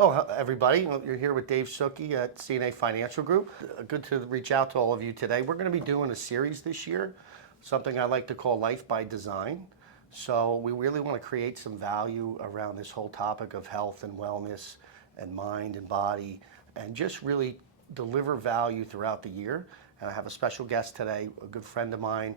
Hello, everybody. You're here with Dave Suki at CNA Financial Group. Good to reach out to all of you today. We're going to be doing a series this year, something I like to call Life by Design. So we really want to create some value around this whole topic of health and wellness and mind and body, and just really deliver value throughout the year. And I have a special guest today, a good friend of mine,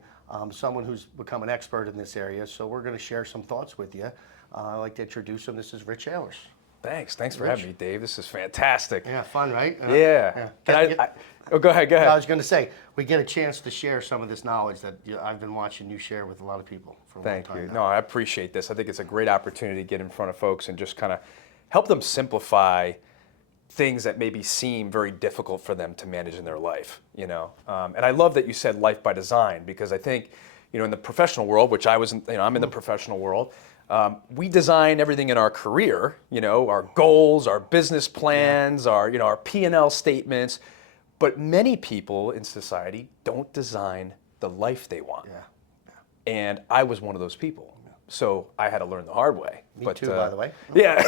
someone who's become an expert in this area. So we're going to share some thoughts with you. I'd like to introduce him. This is Rich Ahlers. Thanks for having me, Dave. This is fantastic. Yeah, fun, right? Yeah. Go ahead. I was going to say, we get a chance to share some of this knowledge that I've been watching you share with a lot of people for a long time. Thank you. now. No, I appreciate this. I think it's a great opportunity to get in front of folks and just kind of help them simplify things that maybe seem very difficult for them to manage in their life, you know. And I love that you said life by design, because I think, you know, in the professional world, which I was, I'm in the professional world, we design everything in our career, you know, our goals, our business plans, our P&L statements, but many people in society don't design the life they want. And I was one of those people. So I had to learn the hard way. Me too, by the way. Yeah,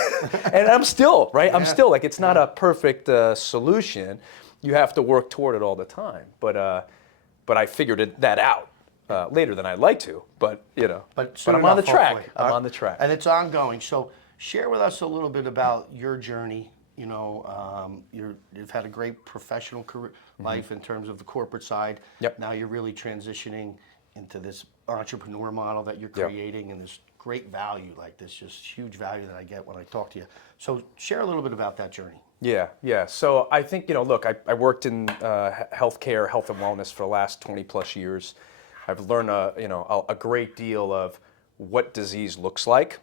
and I'm still, right? I'm still, like, it's not a perfect solution. You have to work toward it all the time. But I figured that out. Later than I'd like to, but I'm on the track. I'm on the track, and it's ongoing. So share with us a little bit about your journey. You know, you've had a great professional career life in terms of the corporate side. Yep. Now you're really transitioning into this entrepreneur model that you're creating, and this great value, like this just huge value that I get when I talk to you. So share a little bit about that journey. Yeah. So I think, look, I worked in healthcare, health and wellness for the last 20 plus years. I've learned a great deal of what disease looks like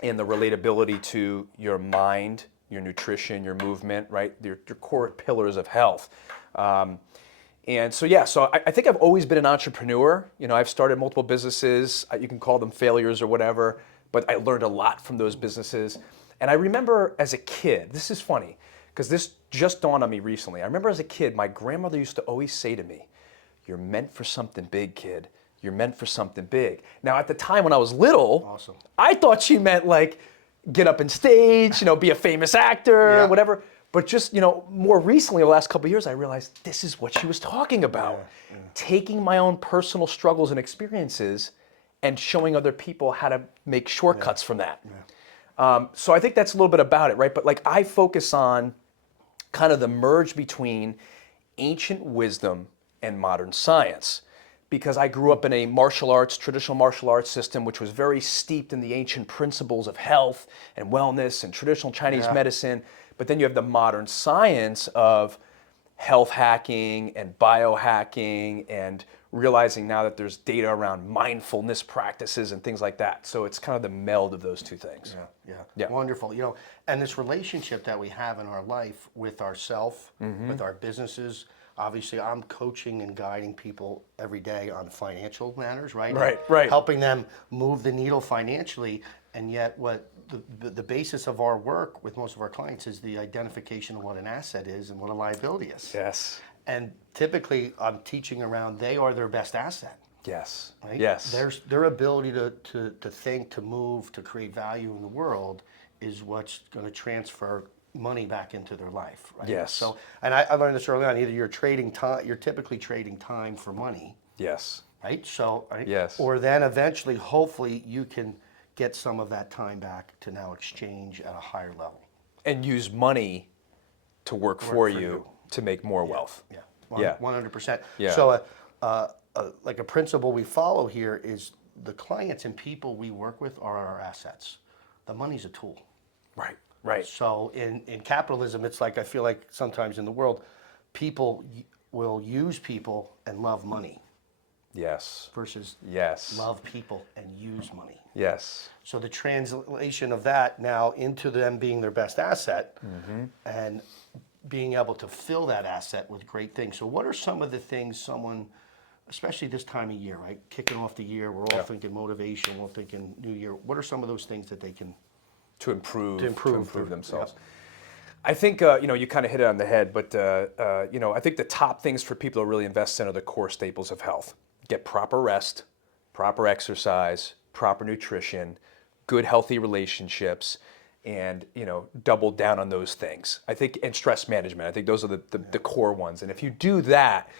and the relatability to your mind, your nutrition, your movement, right? Your core pillars of health. And so I think I've always been an entrepreneur. You know, I've started multiple businesses. You can call them failures or whatever, but I learned a lot from those businesses. And I remember as a kid, this is funny, because this just dawned on me recently. I remember as a kid, my grandmother used to always say to me, "You're meant for something big, kid. You're meant for something big." Now, at the time when I was little, I thought she meant like get up on stage, be a famous actor, whatever. But just, more recently, the last couple of years, I realized this is what she was talking about. Taking my own personal struggles and experiences and showing other people how to make shortcuts from that. So I think that's a little bit about it, right? But like I focus on kind of the merge between ancient wisdom and modern science, because I grew up in a traditional martial arts system, which was very steeped in the ancient principles of health and wellness and traditional Chinese medicine. But then you have the modern science of health hacking and biohacking, and realizing now that there's data around mindfulness practices and things like that. So it's kind of the meld of those two things. Yeah. Wonderful. And this relationship that we have in our life with ourself, with our businesses. Obviously, I'm coaching and guiding people every day on financial matters, right? Right. Helping them move the needle financially, and yet what the basis of our work with most of our clients is the identification of what an asset is and what a liability is. Yes. And typically, I'm teaching around they are their best asset. Yes. Right? Yes. Their ability to think, to move, to create value in the world is what's going to transfer money back into their life, right? Yes. So, and I learned this early on. Either you're trading time, you're typically trading time for money. Yes. Right. So. Right? Yes. Or then eventually, hopefully, you can get some of that time back to now exchange at a higher level. And use money to work for you to make more wealth. Yeah. 100%. Yeah. So, like a principle we follow here is the clients and people we work with are our assets. The money's a tool. Right. So in capitalism, it's like I feel like sometimes in the world, people will use people and love money. Yes. Versus love people and use money. Yes. So the translation of that now into them being their best asset and being able to fill that asset with great things. So what are some of the things someone, especially this time of year, right? Kicking off the year, we're all thinking motivation, we're all thinking New Year. What are some of those things that they can to improve themselves? Yeah. I think you kind of hit it on the head, but I think the top things for people to really invest in are the core staples of health. Get proper rest, proper exercise, proper nutrition, good healthy relationships, and double down on those things. I think, and stress management. I think those are the core ones. And if you do that,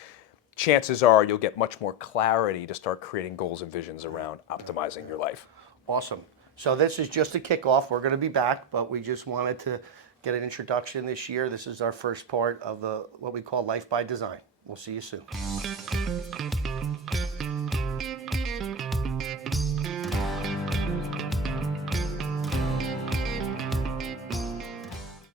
chances are you'll get much more clarity to start creating goals and visions around optimizing your life. Awesome. So this is just a kickoff. We're going to be back, but we just wanted to get an introduction this year. This is our first part of what we call Life by Design. We'll see you soon.